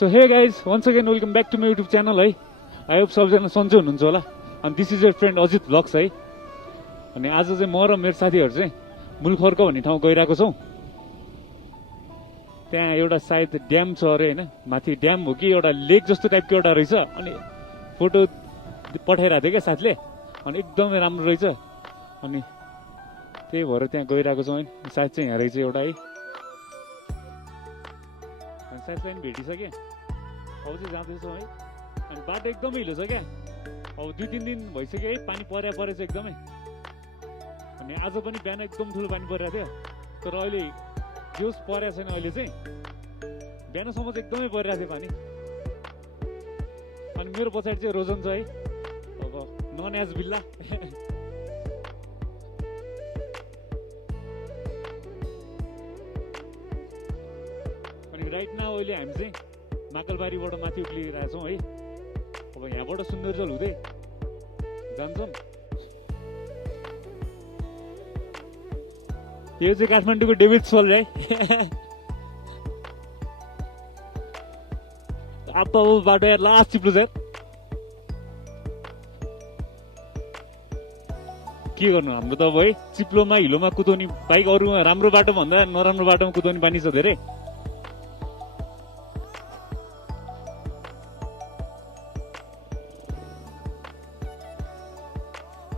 So hey guys once again welcome back to my YouTube channel है। I hope सबैजना सन्चै हुनुहुन्छ होला। अनि this is your friend Ajit vlogs है। अनि आज चाहिँ म र मेरो साथीहरू चाहिँ मुलखर्क भन्ने ठाउँ गइरहेको छौँ। त्यहाँ एउटा सायद ड्याम छ अरे होइन, माथि ड्याम हो कि एउटा लेक जस्तो टाइपको एउटा रहेछ। अनि फोटो पठाइरहेको थियो क्या साथीले, अनि एकदमै राम्रो रहेछ। अनि त्यही भएर त्यहाँ गइरहेको छौँ है। सायद चाहिँ यहाँ रहेछ एउटा है। अनि साथीलाई पनि भेटिसकेँ, अब चाहिँ जाँदैछौँ है। अनि बाटो एकदमै हिलो छ क्या। अब 2-3 दिन भइसक्यो है, पानी परेछ एकदमै। अनि आज पनि बिहान एकदम ठुलो पानी परिरहेको थियो, तर अहिले जोस परेको छैन। अहिले चाहिँ बिहानसम्म चाहिँ एकदमै परिरहेको थियो पानी। अनि मेरो पछाडि चाहिँ रोजन छ है, अब नन एज बिल्ला। अनि राइट नाउ अहिले हामी चाहिँ माकलबारीबाट माथि उक्लिरहेछौँ है। अब यहाँबाट सुन्दरजल हुँदै जान्छौँ। यो चाहिँ काठमाडौँको डेभिड फल है। अब बाटो यार लास्ट चिप्लो छ। के गर्नु, हाम्रो त अब है चिप्लोमा हिलोमा कुदाउने बाइक। अरू राम्रो बाटो भन्दा नराम्रो बाटोमा कुदाउने बानी छ धेरै।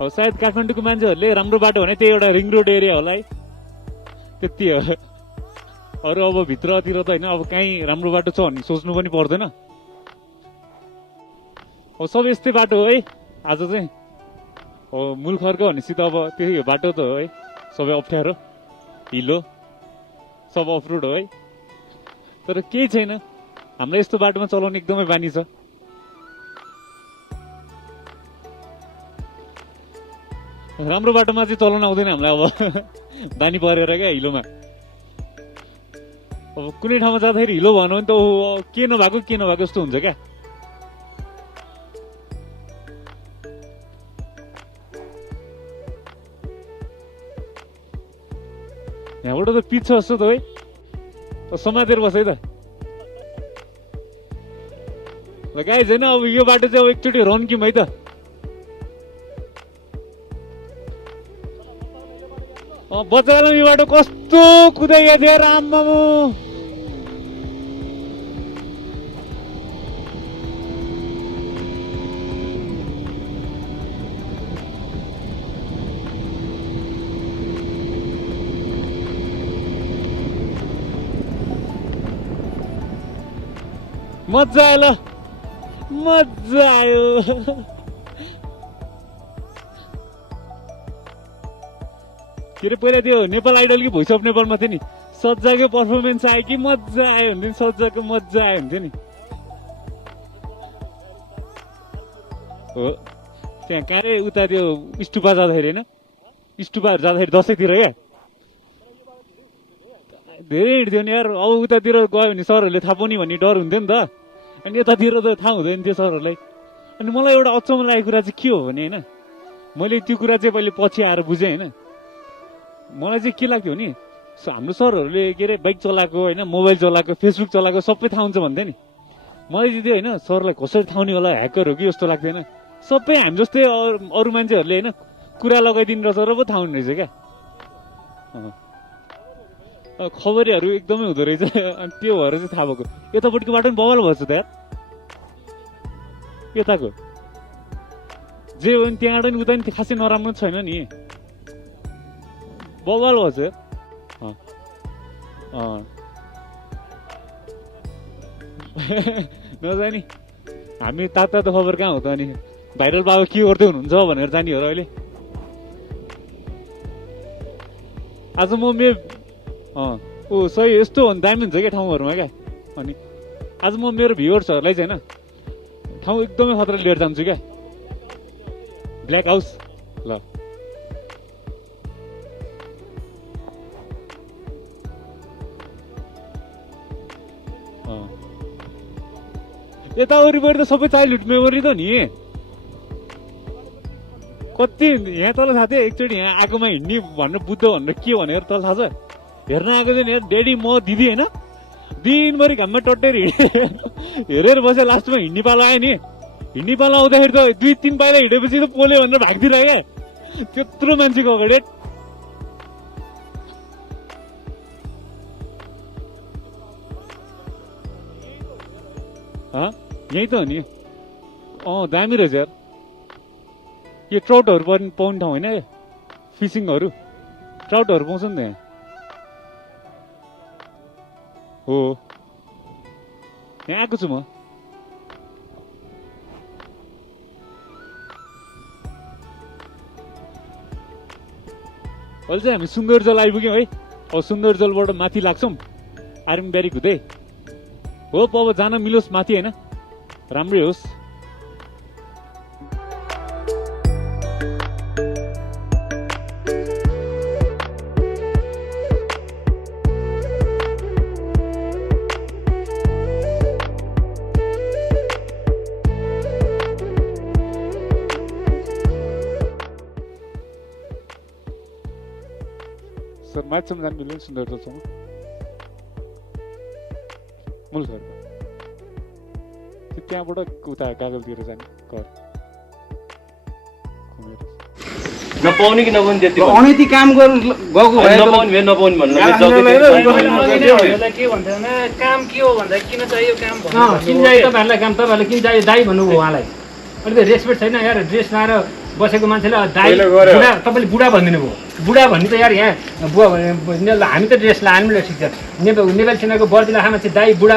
अब सायद काठमाडौँको मान्छेहरूले राम्रो बाटो भने त्यही एउटा रिङ रोड एरिया होला है, त्यति हो। अरू अब भित्रतिर त होइन, अब कहीँ राम्रो बाटो छ भन्ने सोच्नु पनि पर्दैन। अब सब यस्तै बाटो हो है आज चाहिँ। अब मुलखर्क भनेपछि त अब त्यही बाटो त हो है, सबै अप्ठ्यारो हिलो सब अफरोड हो है। तर केही छैन, हामीलाई यस्तो बाटोमा चलाउने एकदमै बानी छ। राम्रो बाटोमा चाहिँ चलाउन आउँदैन हामीलाई अब बानी परेर क्या हिलोमा। अब कुनै ठाउँमा जाँदाखेरि हिलो भन्यो भने त के नभएको जस्तो हुन्छ क्या। यहाँबाट त पिच छ जस्तो त है, समातेर बस है त। ल गाइज होइन, अब यो बाटो चाहिँ अब एकचोटि रन्किम है त। बच्चालाई यो बाटो कस्तो कुदाइएको थियो रामबाबु। मजा आयो, ल मजा आयो। के अरे पहिला त्यो नेपाल आइडल कि भोइस अफ नेपालमा थियो नि, सज्जाको पर्फर्मेन्स आयो कि मजा आयो हुन्थ्यो नि, सज्जाको मजा आयो हुन्थ्यो नि। हो त्यहाँ कहाँ रे उता त्यो स्टुपा जाँदाखेरि होइन, स्टुपाहरू जाँदाखेरि दसैँतिर क्या धेरै हिँड्थ्यो नि यार। अब उतातिर गयो भने सरहरूले थाहा पाउने भन्ने डर हुन्थ्यो नि त। अनि यतातिर त थाहा हुँदैन थियो सरहरूलाई। अनि मलाई एउटा अचम्म लागेको कुरा चाहिँ के हो भने होइन, मैले त्यो कुरा चाहिँ पहिले पछि आएर बुझेँ होइन। मलाई चाहिँ के लाग्थ्यो नि, हाम्रो सरहरूले के अरे बाइक चलाएको होइन, मोबाइल चलाएको, फेसबुक चलाएको सबै थाहा हुन्छ भन्थ्यो नि। मलाई चाहिँ त्यो होइन सरलाई कसरी थाहा हुने होला, ह्याकर हो कि जस्तो लाग्थेन। सबै हामी जस्तै अरू मान्छेहरूले होइन कुरा लगाइदिनु रहेछ र पो थाहा हुने रहेछ क्या। खबरीहरू एकदमै हुँदो रहेछ। अनि त्यो भएर चाहिँ थाहा भएको। यतापट्टिको बाटो पनि बवाल भएछ त यार, यताको जे हो नि त्यहाँबाट नि उता नि खासै नराम्रो छैन नि, बवाल भएछ। नजानी हामी तातो खबर कहाँ हो त। अनि भाइरल बाबा के गर्दै हुनुहुन्छ भनेर जाने हो र अहिले। आज म सही यस्तो हो भने दामी हुन्छ क्या ठाउँहरूमा क्या। अनि आज म मेरो भ्युवर्सहरूलाई चाहिँ होइन ठाउँ एकदमै खतरा लिएर जान्छु क्या। ब्ल्याक हाउस ल यता वरिपरि त सबै चाइल्डहुड मेमोरी त नि। कति यहाँ तल थाहा थियो एकचोटि यहाँ आगोमा हिँड्ने भनेर बुद्ध भनेर के भनेर तल थाहा छ। हेर्न आएको थियो नि यार, ड्याडी म दिदी होइन दिनभरि घाममा टट्टेर हेरेर बस्यो लास्टमा हिँड्ने पालो आयो नि हिँड्ने पालो आउँदाखेरि त 2-3 पाइला हिँडेपछि त पोल्यो भनेर भाग्दिरह क्या त्यत्रो मान्छेको अगाडि यही त हो नि दामी रहेछ यार यो ट्राउटहरू पनि पाउने ठाउँ होइन फिसिङहरू ट्राउटहरू पाउँछ नि त्यहाँ हो यहाँ आएको छु म अहिले चाहिँ हामी सुन्दरजल आइपुग्यौँ है अब सुन्दरजलबाट माथि लाग्छौँ आर्मी ब्यारिक हुँदै हो अब जान मिलोस् माथि होइन राम्रै होस् सर माथिसम्म जानु मिल्दैन सुन्दरजलसम्म मूल घर त्यहाँबाट उता कागलतिर जाने घर नपाउने कि नपाउने त्यति अनैति काम गर्नु गएको भए नपाउने भन्नु के भन्छ भने काम के हो भन्दा किन चाहियो काम किन चाहियो तपाईँहरूलाई काम तपाईँहरूले किन चाहियो दाइ भन्नुभयो उहाँलाई अलिकति रेस्पेक्ट छैन यार ड्रेस लाएर बसेको मान्छेलाई दाइ बुढा तपाईँले बुढा भनिदिनु भयो बुढा भन्ने त यार यहाँ बुवा हामी त ड्रेस लानु पनि ठिक छ नेपाली सेनाको बर्दी लाखा मान्छे दाइ बुढा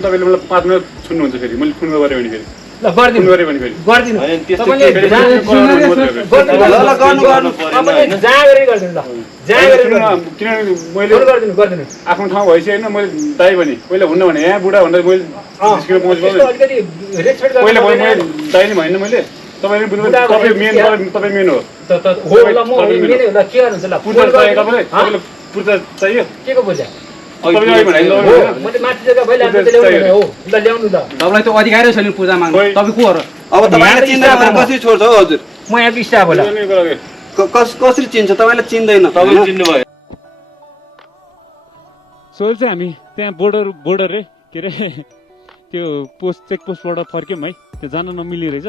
तपाईँले मलाई 5 मिनट सुन्नुहुन्छ फेरि मैले फोन गरेँ भने फेरि ल गरिदिनु गरिदिनु गरिदिनु आफ्नो ठाउँ भएपछि होइन मैले दाइ भने पहिला हुन्न भने यहाँ बुढा भनेर मैले निस्किन पहुँच पहिला मैले दाइ नै भएन मैले तपाईँ मेन हो पूर्जा चाहियो तपाईँलाई पूर्जा चाहियो के को पूजा तपाईँलाई त अधिकारै छैन पूजा माग्नु तपाईँ को हो र अब तपाईँले चिन्दैन भने कसरी छोड्छ हौ हजुर म यहाँ स्टाफ होला कसरी चिन्छ तपाईँलाई चिन्दैन तपाईँले चिन्नुभयो सो चाहिँ हामी त्यहाँ बोर्डर रे के अरे त्यो चेकपोस्टबाट फर्क्यौँ है त्यो जान नमिली रहेछ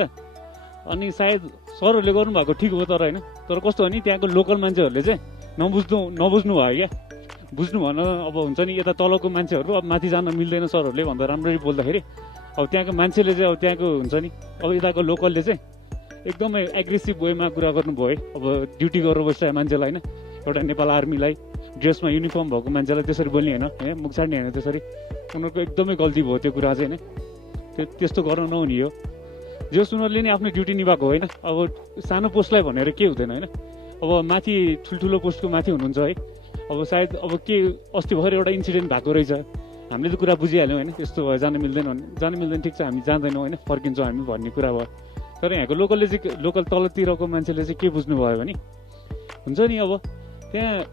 अनि सायद सरहरूले गर्नुभएको ठिक हो तर होइन तर कस्तो हो नि त्यहाँको लोकल मान्छेहरूले चाहिँ नबुझ्नु भयो क्या बुझ्नु भन अब हुन्छ नि यता तलको मान्छेहरू अब माथि जान मिल्दैन सरहरूले भन्दा राम्ररी बोल्दाखेरि अब त्यहाँको मान्छेले चाहिँ अब त्यहाँको हुन्छ नि अब यताको लोकलले चाहिँ एकदमै एग्रेसिभ वेमा कुरा गर्नुभयो है अब ड्युटी गरेर बसिरहेको मान्छेलाई होइन एउटा नेपाल आर्मीलाई ड्रेसमा युनिफर्म भएको मान्छेलाई त्यसरी बोल्ने होइन मुख छाड्ने होइन त्यसरी उनीहरूको एकदमै गल्ती भयो त्यो कुरा चाहिँ होइन त्यस्तो गर्न नहुने हो जस उनीहरूले नि आफ्नो ड्युटी निभाएको होइन अब सानो पोस्टलाई भनेर के हुँदैन होइन अब माथि ठुल्ठुलो पोस्टको माथि हुनुहुन्छ है अब सायद अब के अस्ति भएर एउटा इन्सिडेन्ट भएको रहेछ हामीले त कुरा बुझिहाल्यौँ होइन यस्तो भयो जान मिल्दैन ठिक छ हामी जाँदैनौँ होइन फर्किन्छौँ हामी भन्ने कुरा भयो तर यहाँको लोकलले चाहिँ लोकल तलतिरको मान्छेले चाहिँ के बुझ्नुभयो भने हुन्छ नि अब त्यहाँ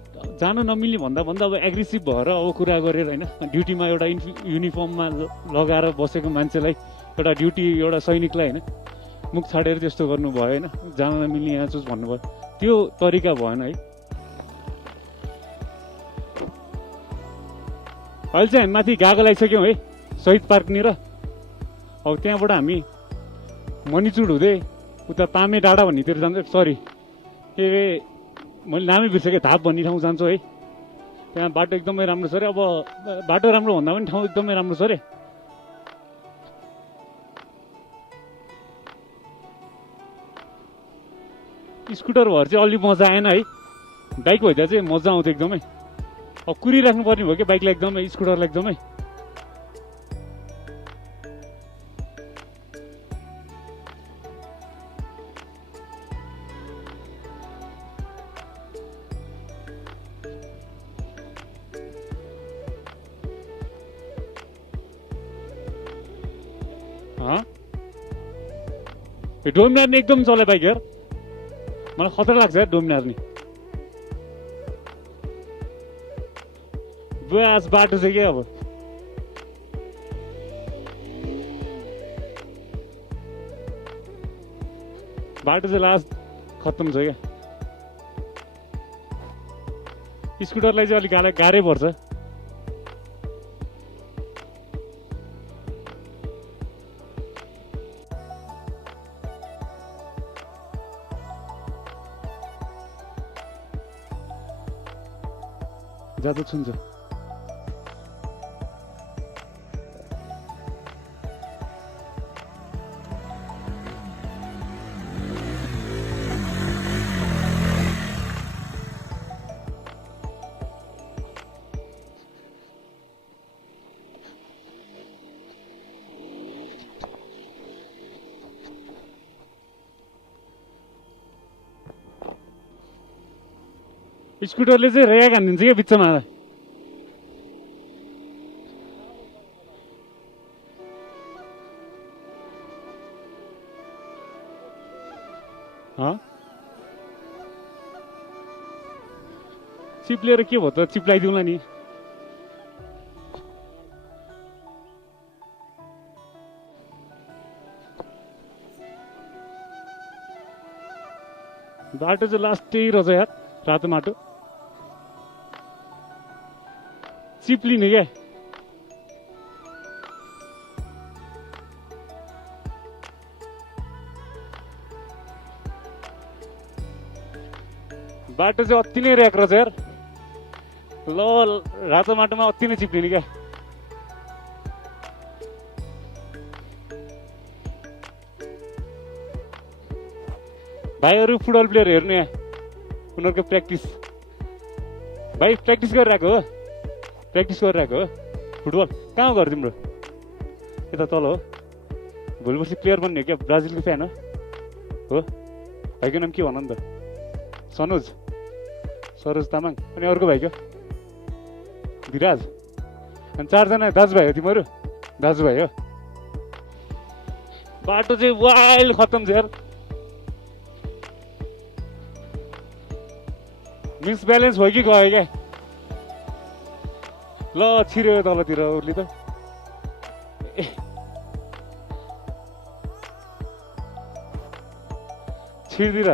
जान नमिल्ने भन्दा अब एग्रेसिभ भएर अब कुरा गरेर होइन ड्युटीमा एउटा युनिफर्ममा लगाएर बसेको मान्छेलाई एउटा ड्युटी एउटा सैनिकलाई होइन मुख छाडेर त्यस्तो गर्नुभयो होइन जान नमिल्ने यहाँ चुज भन्नुभयो त्यो तरिका भएन है अहिले चाहिँ हामी माथि गएको लागिसक्यौँ है शहीद पार्कनिर अब त्यहाँबाट हामी मणिचुड हुँदै उता तामे डाँडा भन्नेतिर जान्छ सरी ए मैले नामै बिर्सेँ धाप भन्ने ठाउँ जान्छु है त्यहाँ बाटो एकदमै राम्रो छ अरे अब बाटो राम्रो भन्दा पनि ठाउँ एकदमै राम्रो छ अरे स्कुटर भएर चाहिँ अलि मजा आएन है बाइक भइदिए चाहिँ मजा आउँथ्यो एकदमै अब कुरिराख्नु पर्ने भयो कि बाइकलाई एकदमै स्कुटरलाई एकदमै डोमिनार एकदम चले बाइक यार मलाई खतरा लाग्छ यार डोमिनार नि आज बाटो चाहिँ क्या अब बाटो चाहिँ लास्ट खत्तम छ क्या स्कुटरलाई चाहिँ अलिक गाह्रै पर्छ ज्यादा छुन्छ स्कुटरले चाहिँ रेगा हानिदिन्छ क्या बिचमा चिप्लेर के भयो त चिप्लाइदिउँला नि बाटो चाहिँ लास्टै रहेछ यार रातो माटो चिप्लिने क्या बाटो चाहिँ अति नै ऱ्याक रहेछ यार ल रातो माटोमा अति नै चिप्लिने क्या भाइहरू फुटबल प्लेयर हेर्नु यहाँ उनीहरूको प्र्याक्टिस भाइ प्र्याक्टिस गरिरहेको हो फुटबल कहाँ हो घर तिम्रो यता तल हो भोलि पर्सि प्लेयर बन्ने हो क्या ब्राजिलको फ्यान हो भाइको नाम के भन नि त सरोज तामाङ अनि अर्को भाइको धिराज अनि 4 जना दाजुभाइ हो तिमीहरू दाजुभाइ हो बाटो चाहिँ वाइल्ड खतम छ यार मिस ब्यालेन्स भयो कि गयो क्या ल छिर्यो तलतिर उसले त छिर्दिर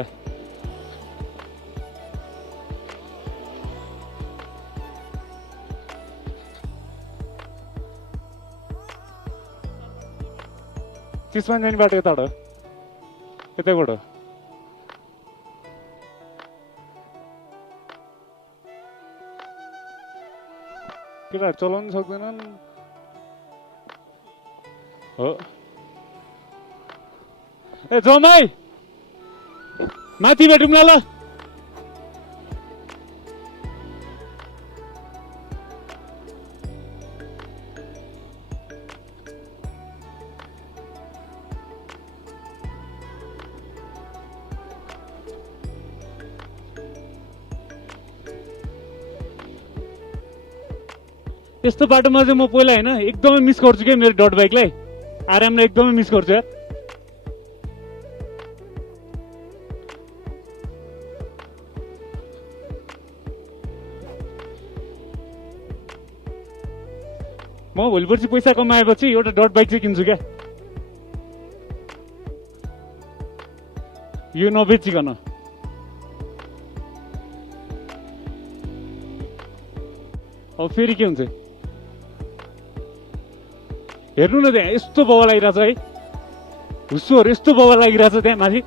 त्यसमा जाने बाटो यताबाट यतैबाट केटाहरू चलाउनु सक्दैनन् हो ए जमाई माथि भेटौँ ल यस्तो बाटोमा चाहिँ म पहिला होइन एकदमै मिस गर्छु क्या मेरो डट बाइकलाई आरामलाई एकदमै मिस गर्छु यार म भोलि पर्सि पैसा कमाएपछि एउटा डट बाइक चाहिँ किन्छु क्या यो नबेचिकन अब फेरि के हुन्छ हेर्नु न त्यहाँ यस्तो बाबा लागिरहेछ है हुस्सोहरू यस्तो बाबा लागिरहेछ त्यहाँ माथि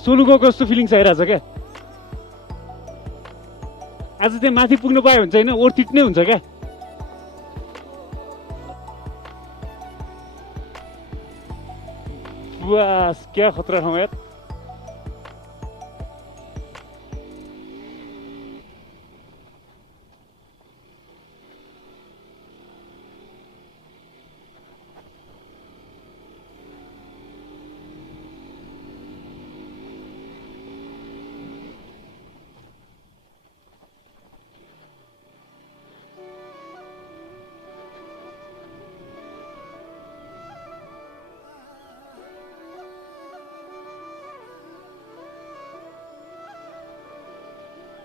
सोलुको कस्तो फिलिङ्स आइरहेछ क्या आज त्यहाँ माथि पुग्नु पायो भने चाहिँ होइन ओर्थिट नै हुन्छ क्या बस क्या खतरा ठाउँ यार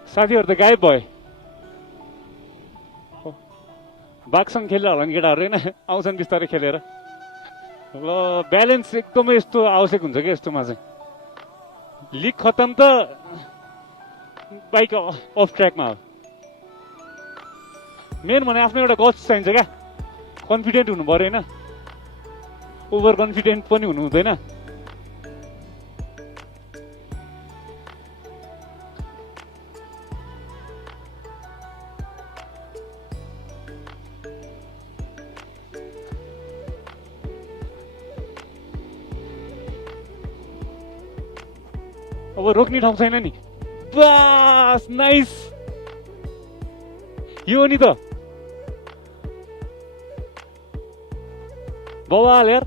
साथीहरू त गायब भयो बाघसँग खेल्दा होला नि केटाहरू होइन आउँछन् बिस्तारै खेलेर ल ब्यालेन्स एकदमै यस्तो आवश्यक हुन्छ क्या यस्तोमा चाहिँ लिक खतम त बाइक अफ ट्र्याकमा हो मेन भने आफ्नो एउटा गट्स चाहिन्छ क्या कन्फिडेन्ट हुनु पऱ्यो होइन ओभर कन्फिडेन्ट पनि हुनु हुँदैन अब रोक्ने ठाउँ छैन नि। बास नाइस, यो नि त बवाल यार।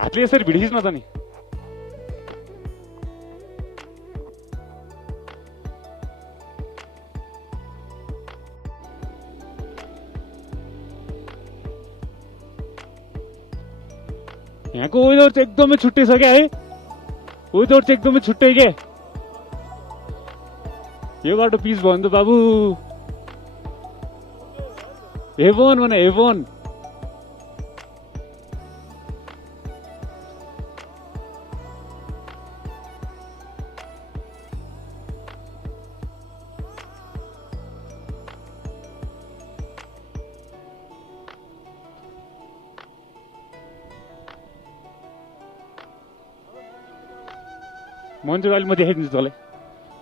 हातले यसरी भिडियो खिच्न त नि। यहाँको वेदर चाहिँ एकदमै छुट्टै छ क्या है, वेदर चाहिँ एकदमै छुट्टै क्या। यो बाटो पिच भयो भने त बाबु हेभन भने हेभन। मन्जु अहिले म देखाइदिन्छु तँलाई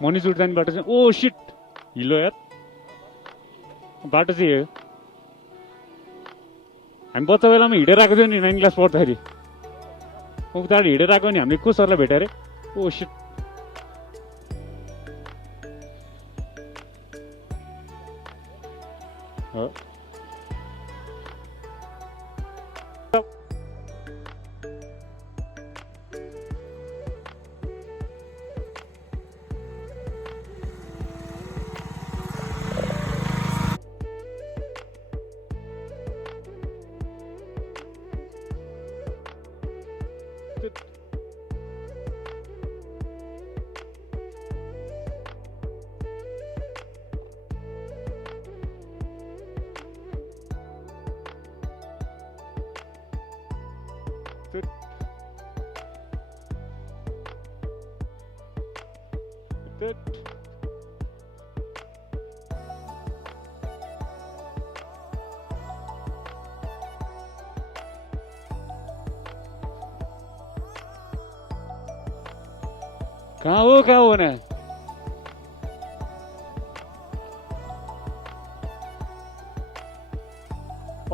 मणिचुर जाने बाटो चाहिँ। ओ सिट हिलो यार, बाटो चाहिँ यो। हामी बच्चा बेलामा हिँडेर आएको थियौँ नि 9 क्लास पढ्दाखेरि, उताबाट हिँडेर आएको नि हामीले को सरलाई भेट्यो अरे। ओ सिट हो। कहाँ हो भने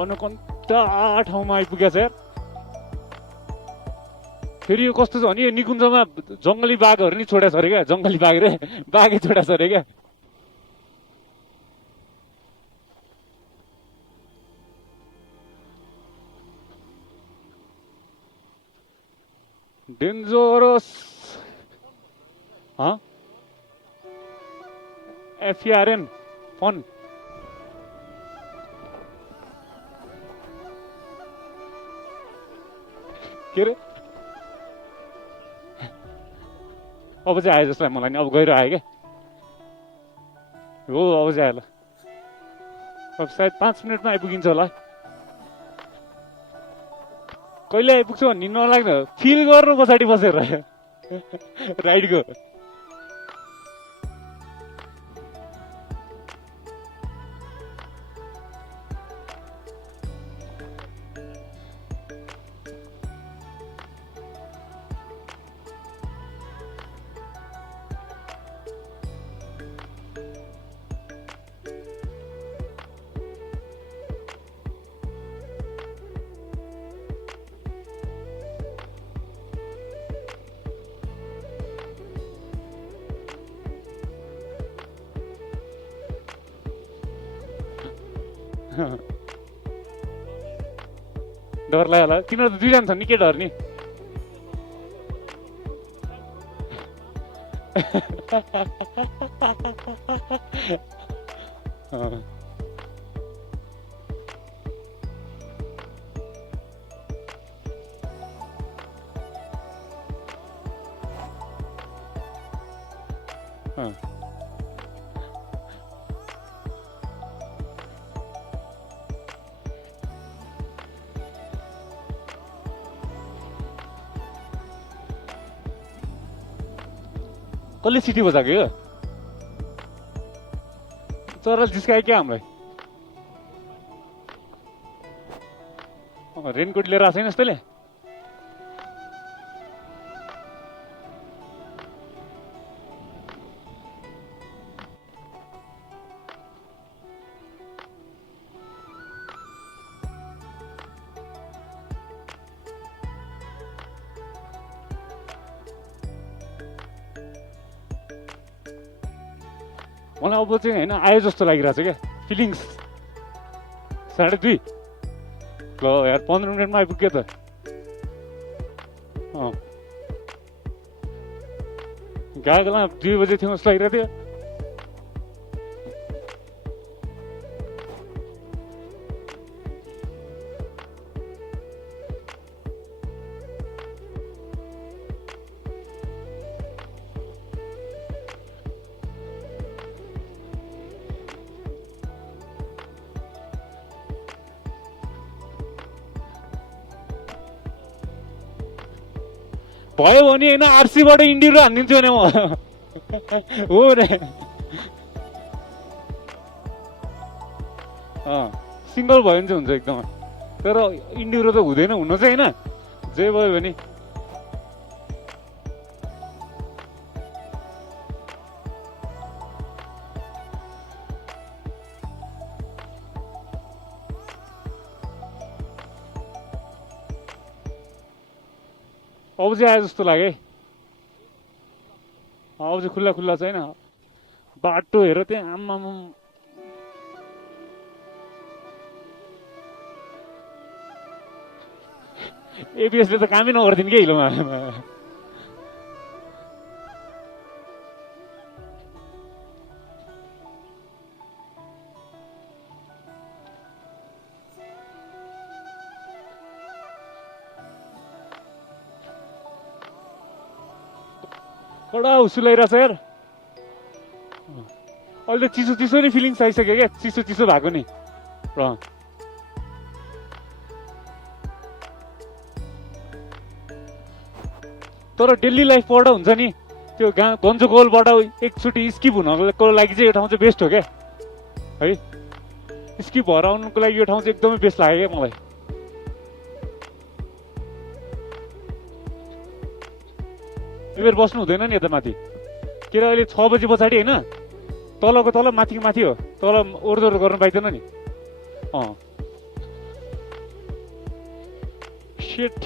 अनुकन्ता ठाउँमा आइपुगेछ यार। फेरि यो कस्तो छ भने यो निकुञ्जमा जङ्गली बाघहरू नि छोडेको छ अरे क्या, जङ्गली बाघ रे बाघै छोडेको छ अरे क्या। Dangerous FERN fun. के अरे अब चाहिँ आयो जसलाई मलाई नि, अब गएर आयो क्या। हो अब चाहिँ आयो ल, अब सायद 5 मिनटमा आइपुगिन्छ होला। कहिले आइपुग्छ भन्ने नलाग्न, फिल गर्नु पछाडि बसेर राइडको। डर लाग्यो होला, तिनीहरू त 2 जना छन् नि, के डर नि। कसले सिटी बजाएको यो? चरा जिस्कायो क्या हामीलाई? रेनकोट लिएर आएको छैनस् तैँले? मलाई अब चाहिँ होइन आयो जस्तो लागिरहेको छ क्या फिलिङ्स 2:30 ल यार 15 मिनटमा आइपुग्यो त गएको बेला 2 बजे थियो जस्तो लागिरहेको थियो भयो भने होइन आरसीबाट इन्डिरो हानिदिन्छु भने म हो रे सिङ्गल भयो भने चाहिँ हुन्छ एकदमै तर इन्डिरो त हुँदैन हुन चाहिँ होइन जे भयो भने अब चाहिँ आयो जस्तो लाग्यो है अब चाहिँ खुल्ला खुल्ला छैन बाटो हेर त्यहाँ आम्मा एबिएसले त कामै नगरिदिनु क्या हिलोमा कडा हुसुलाइरहेछ यार अहिले त चिसो चिसो नै फिलिङ्स आइसक्यो क्या चिसो चिसो भएको नि र तर डेली लाइफबाट हुन्छ नि त्यो गन्जोकोलबाट एकचोटि स्किप हुनको लागि चाहिँ यो ठाउँ चाहिँ बेस्ट हो क्या है स्किप भएर आउनुको लागि यो ठाउँ चाहिँ एकदमै बेस्ट लाग्यो क्या मलाई बेर बस्नु हुँदैन नि यता माथि के अरे अहिले 6 बजी पछाडि होइन तलको तल माथिको माथि हो तल ओहोरदोहोर गर्नु पाइँदैन नि शिट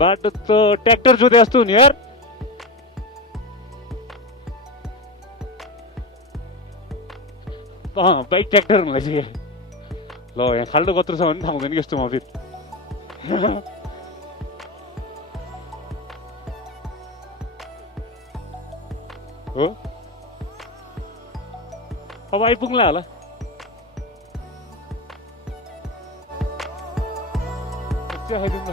बाटो त ट्र्याक्टर जोते जस्तो हुने यार बाइक ट्र्याक्टर हुनु लागिसक्यो ल यहाँ खाल्डो कत्रो छ भने थाहा हुँदैन यस्तोमा फेरि हो अब आइपुग्ला होला खाइदिउँ न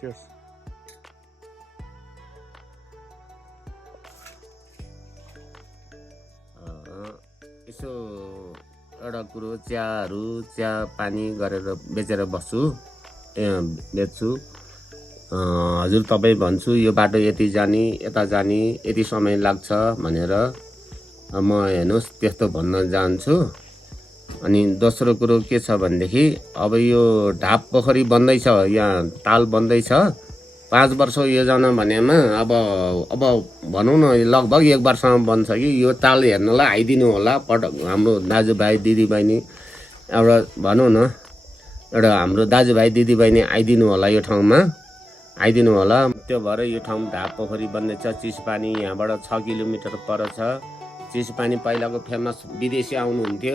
Cheers. यसो एउटा कुरो चिया पानी गरेर बेचेर बस्छु बेच्छु हजुर तपाईँ भन्छु यो बाटो यति जाने यता जाने यति समय लाग्छ भनेर म हेर्नुहोस् त्यस्तो भन्न जान्छु अनि दोस्रो कुरो के छ भनेदेखि अब यो ढाप पोखरी बन्दैछ यहाँ ताल बन्दैछ 5 वर्ष योजना भनेमा अब भनौँ न लगभग 1 वर्षमा बन्छ कि यो ताल हेर्नलाई आइदिनु होला हाम्रो दाजुभाइ दिदीबहिनी एउटा भनौँ न एउटा हाम्रो दाजुभाइ दिदीबहिनी आइदिनु होला यो ठाउँमा आइदिनु होला त्यो भएर यो ठाउँ ढाप पोखरी बन्दैछ चिसपानी यहाँबाट 6 किलोमिटर पर छ चिसपानी पहिलाको फेमस विदेशी आउनुहुन्थ्यो